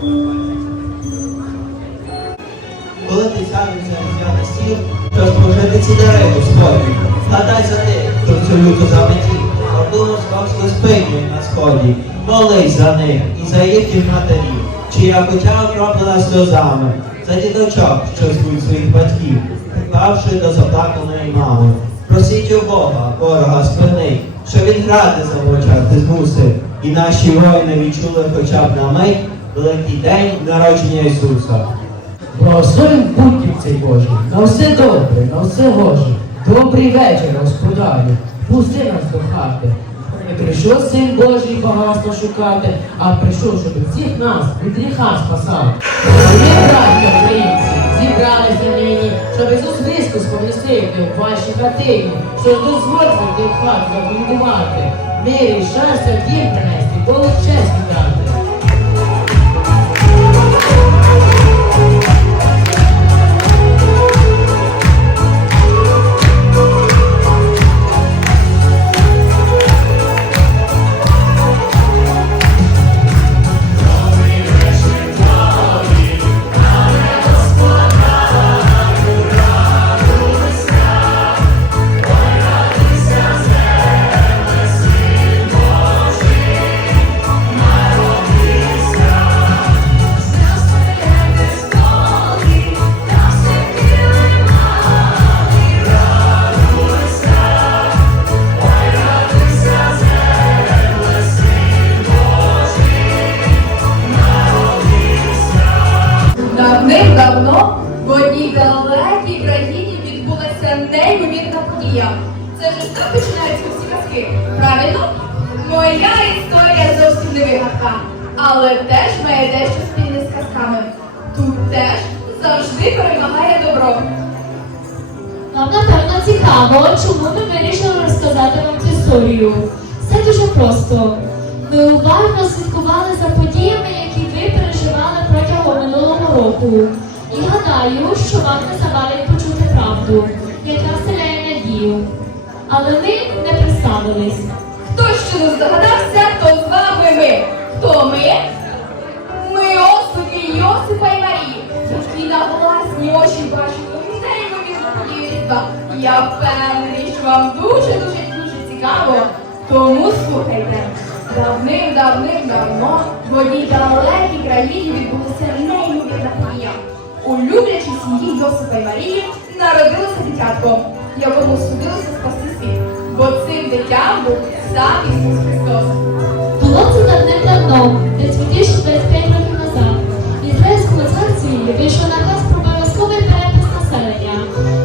Коли ти сядешся на стіл, то спожити ці дари Господні. Згадай за тих, хто цю люту заметів, орду московську спиню на сході. Молись за них і за їхніх матерів, чия кутя окроплена сльозами, за діточок, що звуть своїх батьків, припавши до заплаканої мами. Просіть у Бога, ворога спини, що він грати замовчати змусив, і наші воїни відчули хоча б на мить великий день народження Ісуса. Благословен будь цей Божий, на все добре, на все Боже. Добрий вечір, господарю, пусти нас до хати. Не прийшов син Божий багатство шукати, а прийшов, щоб всіх нас від гріха спасав. Ми, браття українці, зібралися нині, щоб Ісус Христос помістити в вашій хатині, що дозвольте тих хат забудувати, мир і щастя дім принести, Богу честь дати. Дуже просто. Ми уважно слідкували за подіями, які ви переживали протягом минулого року. І гадаю, що вам не завадить почути правду, яка вселяє надію. Але ми не представились. Хто ще не здогадався, то з вами ми. Хто ми? Ми осуди Йосипа і Марії, які на власні очі бачили неймовірну подію. Я впевнений, що вам дуже-дуже дуже цікаво. Тому слухайте. Давним-давним-давно в одній далекій країні відбулася неймовірна подія. У люблячій сім'ї Йосипа і Марії народилося дитятко, якому судилося спасти світ. Бо цим дитям був сам Ісус Христос. Було це давним-давно, десь 2025 років назад. Ізраїльському царстві вийшов наказ про обов'язковий перепис населення.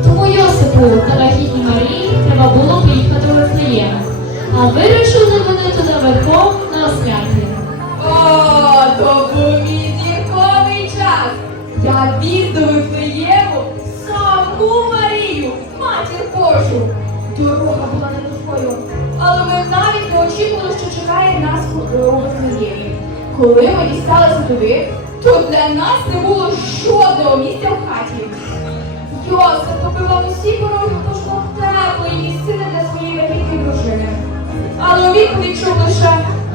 Тому Йосипу та вагітній Марії треба було поїхати в Вифлеєм. А вирішили вони туди верхом на осляпі. О, то був мій зірковий час. Я віз до саму Марію, матір Божу. Дорога була не легкою, але ми навіть не очікували, що чекає нас у Вифлеємі. Коли ми дісталися туди, то для нас не було жодного місця в хаті. Йосип побивав усі пороги пошукав теплої місцини Але у відповідь чув лише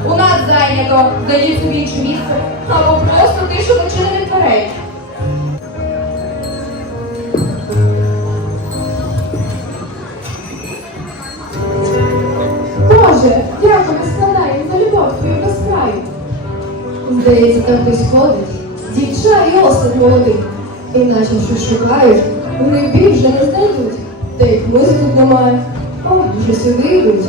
у нас зайнято, дадіть собі інше місце, або просто тишу зачинених дверей. Боже, дякую складаємо за любов твою безкраю. Здається, там хтось ходить, дівча і осад. І наче щось шукають, вони бій вже не знайдуть. Та мисли тут немає. О, вже сюди йдуть.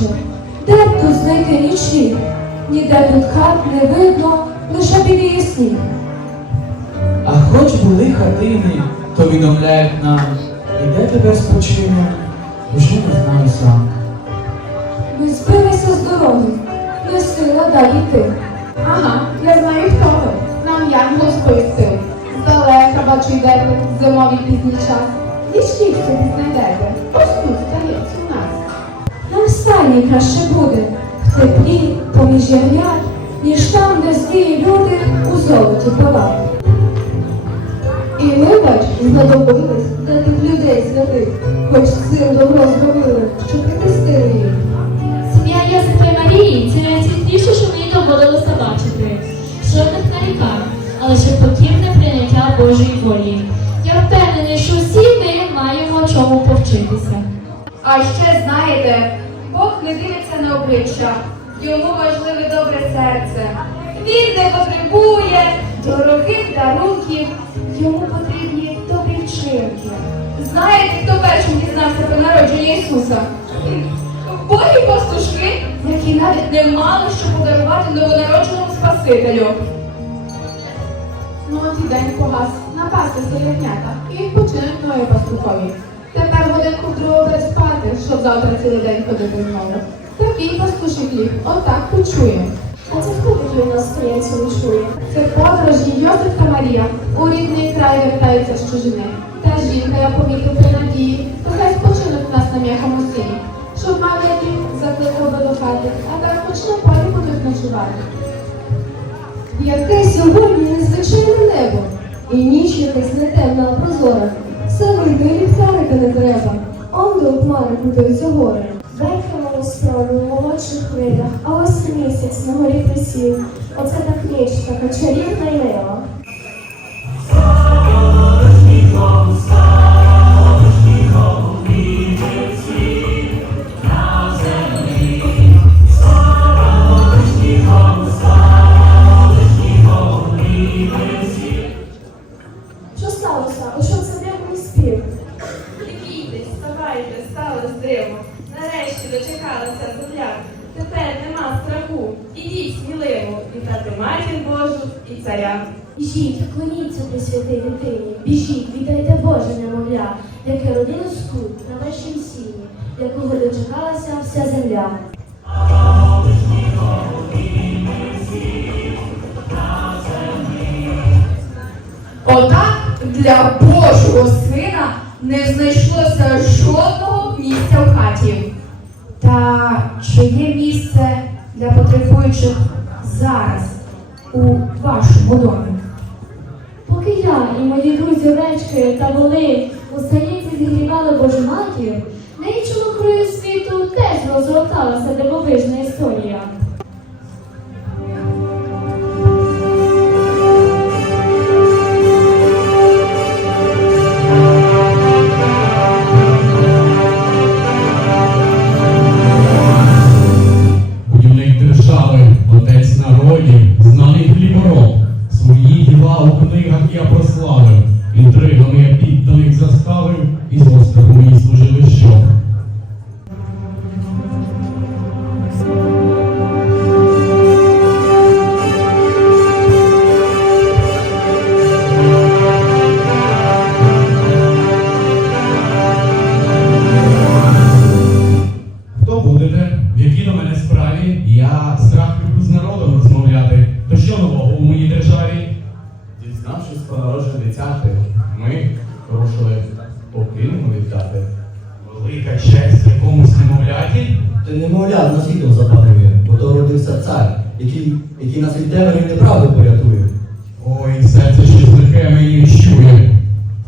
Нам, де б тут знайти нічліг? Ніде тут хат не видно, лише білі сніг. А хоч були хатини, то відомляють нам, і де тепер спочинок, вже не знаю сам. Ми збилися з дороги, не сила далі йти. Ага, я знаю хто ви. Нам янгол сповістив. Здалека бачу йдете, зимовий пізній час. Нічки собі знайдете. Ось тут останній краще буде в теплі, поміж ягнят, ніж там, де злі люди у золоті пила. І ми, бач, знадобились для тих людей святих, хоч сил добро зробили, щоб прихистили їх. Сім'я Єсипа Марії це найсвітліше, що мені доводилося бачити. Жодних нарікань, але ще покірне прийняття Божої волі. Я впевнений, що всі ми маємо чому повчитися. А ще знаєте. Бог не дивиться на обличчя, йому важливе добре серце. Він не потребує дорогих дарунків, йому потрібні добрі вчинки. Знаєте, хто першим дізнався про народження Ісуса? М, Боги пастушки, які навіть не мали що подарувати новонародженому Спасителю. Ну і день погас, напастися ягнята і відпочинок мною пастухові. Тепер годинку другу буде спати, щоб завтра цілий день ходити знову. Такий пастуший хліб, отак почує. А це хто такий у нас стоять вишує? Це подорожі Йосип та Марія у рідний край вертаються з чужини. Та жінка, я помітив при надії, то хай спочинок нас на м'якому сині. Щоб мав який закликав би до хати, а так хоч на полі будуть ночувати. Яке сьогодні незвичайне небо, і ніч якась не темна, а прозора. Саме й ліхтарика не треба, он до хмари кутаються гори. Верхньому сторону в молодших видах, а ось місяць на горі присів. Оце так ніч, така чарівна й мила. Нарешті дочекалася земля. Тепер нема страху. Ідіть сміливо, вітати матір Божу і царя. Біжіть, клоніться при святій дитині, біжіть, вітайте Боже немовля, яке родилось тут, на вашім сіні, якого дочекалася вся земля. Отак для Божого сина не знайшлося жодного місця в хаті. Та чи є місце для потребуючих зараз у вашому домі? Поки я і мої друзі овечки та воли у стаєнці зігрівали Божу матір, на іншому краю світу теж розгорталася дивовижна історія. Діла у книгах я покинемо віддати. Велика честь якомусь немовляті? Ти немовля на світом запанує, бо то родився цар, який, який нас від темряви і неправди порятує. Ой, серце щось лихе мені віщує.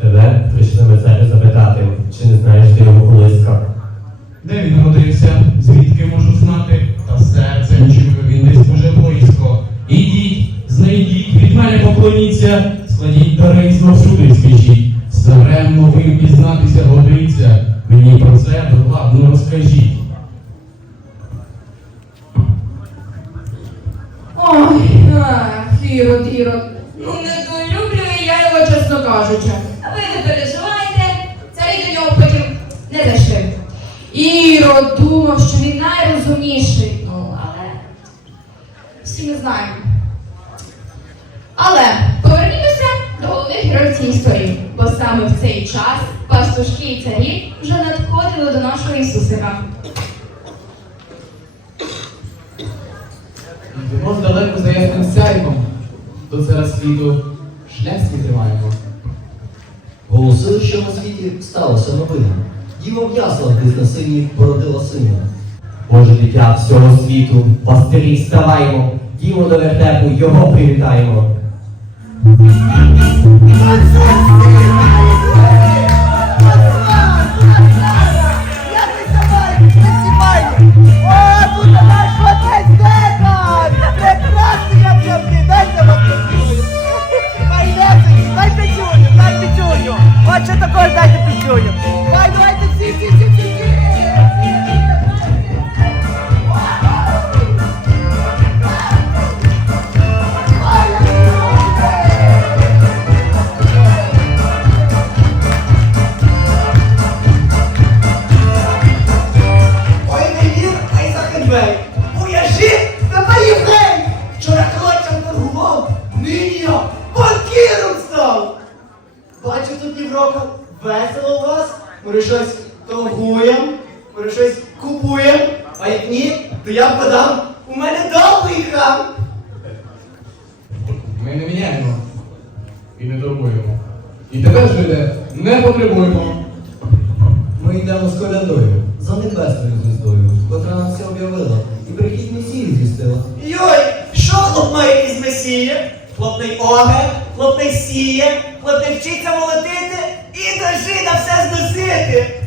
Тебе прийшли ми царю запитати, чи не знаєш ти його колиска. Де він народився? Звідки можу знати? Новим пізнатися годиться. Мені про це докладно розкажіть. Ой, ах, Ірод, Ірод. Ну не долюблюю я його, чесно кажучи. А ви не переживайте, царі до нього потім не зайшли. Ірод думав, що він найрозумніший. Ну, але всі ми знаємо. Саме в цей час пастушки і царі вже надходили до нашого Ісусика. Йдемо далеко за ясним сяйвом, до цара світу шлях тримаємо. Голосили, що на світі сталося новина. Діва в яслах десь на сині породила сина. Боже дитя всього світу, пастирі, вставаймо, дімо до вертепу, його привітаємо. Торгуємо, може щось купуємо, а як ні, то я подам. У мене довгий храм. Ми не міняємо і не торгуємо. І тебе, жиде, не потребуємо. Ми йдемо з колядою, за небесною звіздою, котра нам все об'явила, і прихід Месії звістила. Йой, що хлоп має із Месія? Хлоп не оге, хлоп не сіє, хлоп не вчиться молотити до жида все зносити.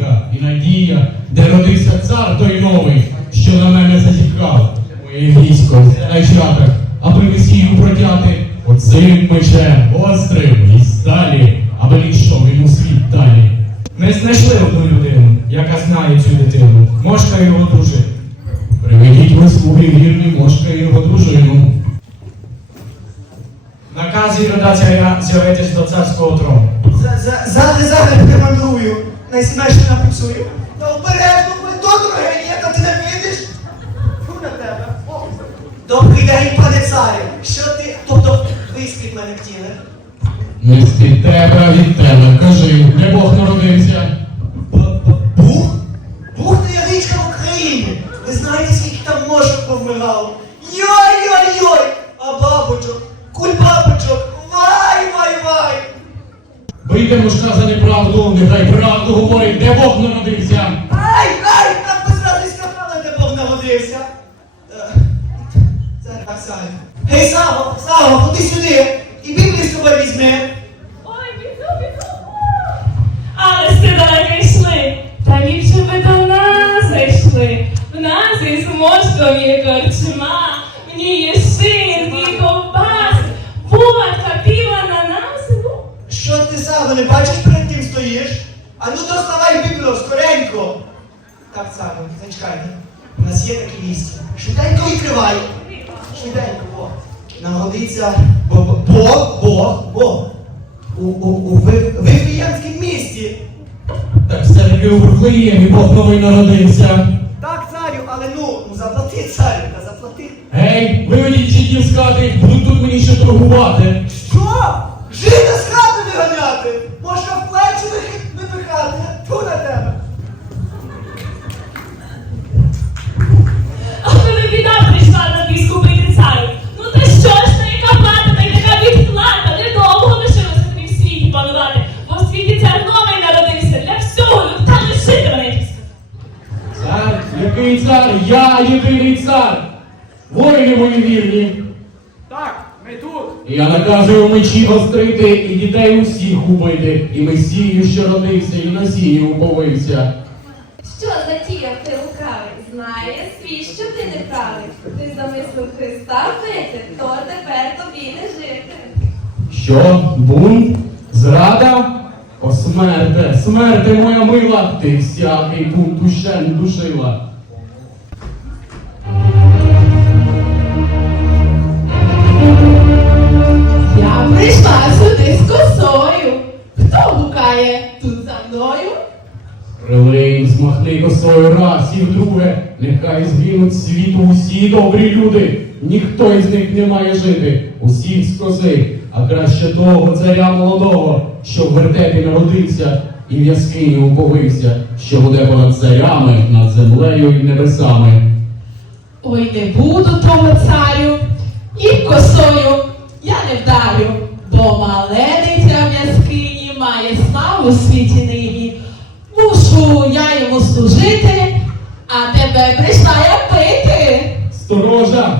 Владика, і надія, де родився цар той новий, що на мене зазіхав. Моє військо в найчатах, аби Месію протяти, оцим мечем, гострим і сталі, аби йшов йому світ далі. Ми знайшли одну людину, яка знає цю дитину. Мошка його дружина. Приведіть ви слуги вірні, мошка його дружину. Наказ Ірода царя з'явитись до царського трону. Зараз, зараз примандрую, найсмешно написую. Та обережно, ми то дорогенька, ти не видиш. Фу на тебе. О. Добрий день, пане царю. Що ти, тобто, ви з-під мене хотіли? З-під тебе, від тебе, кажи, де Бог народився. Бийте мушка за неправду, нехай правду говорить, де Бог народився. Ай, ай, так би зразу сказали, де Бог народився. Е, Це так Саго. Гей, Саго, Саго, ходи сюди. І Біблію з собою візьми. Ой, біду, біду. Але все далеко йшли, та ліпше би до нас зайшли. В нас із мошком є корчма, в ній є шинки, ковбаси, водка, піва на нас. Ну, Що ти, Саго, не бачиш, перед ким стоїш? А ну доставай Біблію, скоренько. Так, Саго, зачекайте. У нас є такі місця. Швиденько відкривай. Швиденько, Бог. Народиться Бог, Бог, Бог, Бог. У, у, у Ви- місті. Так все-таки у Вифлеємі Бог новий народився. Так, царю, але ну, ну заплати, царю, та заплати. Гей, виведіть жидів з хати, будуть тут мені ще торгувати. Що? Жити Цар, цар? Я єдиний цар. Воїни мої вірні. Так, ми тут. Я наказую мечі гострити, і дітей усіх убити, і Месію, що родився, і Насію повився. Що затіяв ти лукавий? Знає світ, що ти не правий. Ти замислив Христа вбити, то тепер тобі не жити. Що? Бунт? Зрада? О, смерте, смерте моя мила, ти всякий бунт душен душила. Косою раз і вдруге, нехай згинуть світу усі добрі люди. Ніхто із них не має жити, усіх з коси, а краще того царя молодого, що в вертепі народився і в яскині уповився, що буде понад царями, над землею і небесами. Ой, не буду того царю, і косою я не вдарю, бо мале дитя в яскині має славу світі. Мушу я йому служити, а тебе прийшла я бити. Сторожа!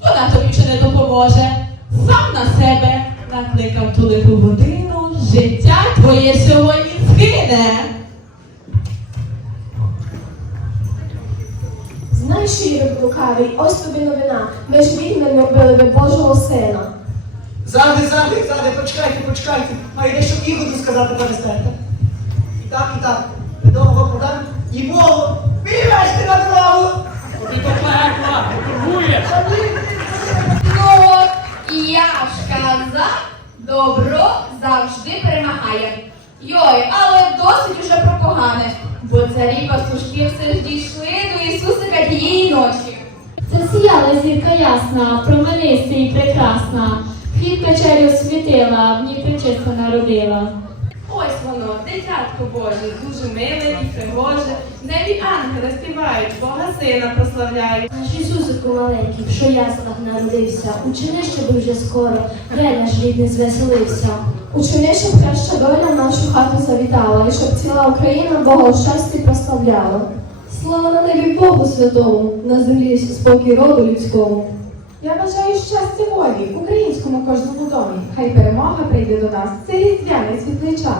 Вона тобі чи не допоможе. Сам на себе накликав ту лиху годину, життя твоє сьогодні згине. Знаєш, Ірод лукавий, ось тобі новина. Ми ж відьми не вбили ви Божого сина. Ззади, ззади, ззади, почекайте, почекайте. А йде, щоб ігоду сказати перестаньте. І так, і так. Недовго продам і мову. Вивезти на дорогу! Ти то пекла, торгуєш. Ну от, я ж казав, добро завжди перемагає. Йой, але досить уже про погане, бо царі пастушки все ж дійшли до Ісусика тієї ночі. Засіяла зірка ясна, промениста і прекрасна. Хліб печерю освітила, в ній причиста народила. Дитятко Боже, дуже миле і пригоже. В небі ангели співають, Бога сина прославляють. Наш Ісусику маленький, що яснах народився, учини, щоб вже скоро, де наш рідний звеселився. Учини, щоб краща доля в нашу хату завітала, і щоб ціла Україна Бога у щасті прославляла. Слава на небі Богу святому, на землі спокій роду людському. Я бажаю щастя волі українському кожному домі. Хай перемога прийде до нас. Це різдвяний світлий час.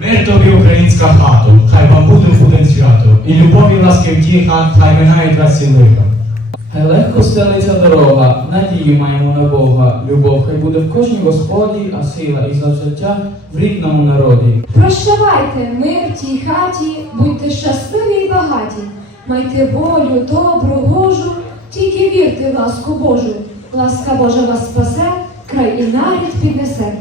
Мир тобі, українська хату, хай вам буде в будем свято, і любов і ласки втіха, хай минають вас і лиха. Хай легко стелиться дорога, надію маємо на Бога. Любов хай буде в кожній господі, а сила і завжиття в рідному народі. Прощавайте, мир тій хаті, будьте щасливі й багаті. Майте волю, добру, гожу, тільки вірте в ласку Божу. Ласка Божа вас спасе, край і нарід піднесе.